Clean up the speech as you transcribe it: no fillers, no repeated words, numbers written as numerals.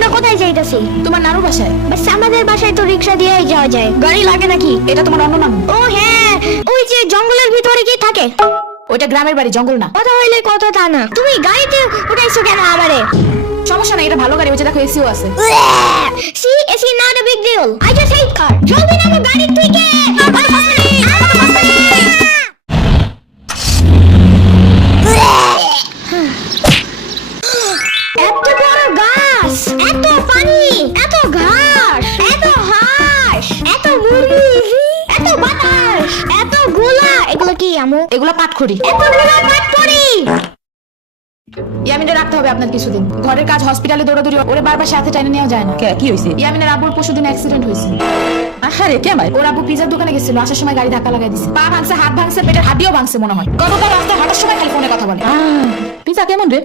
আমরা কোথায় যাইতাছি? তোমার নানু বাসায়। বাস আমাদের বাসায় তো রিকশা দিয়েই যাওয়া যায়, গাড়ি লাগে নাকি? এটা তোমার অন্য নানু। ও হ্যাঁ, ওই যে জঙ্গলের ভিতরে কি থাকে? ওইটা গ্রামের বাড়ি, জঙ্গল না। কথা হইলে কথা তা না। তুমি গাড়িতে উঠাইছো কেন আমারে? সমস্যা নাই, এটা ভালো গাড়ি, ওই যে দেখো এসিও আছে। See AC not a big deal, I just hate car. জলদি নামো গাড়ি থেকে। এত বড় গাছ, এত পানি, এত ঘাস, এত হাঁস, এত মুরগি, এত বাতাস, এত গোলা, এগুলো কি আমু? এগুলা পাটখড়ি। এতগুলো পাটপড়ি। ইয়ামিনে রাখতে হবে আপনার কিছুদিন। ঘরের কাজ, হসপিটালে দৌড়াদৌড়ি, ওরে বারবার সাথে টাইনে নেওয়া যায় না। কি হয়েছে? ইয়ামিনের আব্বুর পরশুদিন অ্যাক্সিডেন্ট হয়েছে। আহারে কেমন? ওর আব্বু পিজার দোকানে গেছিল, আসার সময় গাড়ি ধাক্কা লাগাই দিছে। পা ভাঙছে, হাত ভাঙছে, পেটের হাড়িও ভাঙছে মনে হয়। গতকাল রাস্তায় হাঁটার সময় খালি ফোনে কথা বলে। পিজা কেমন রে?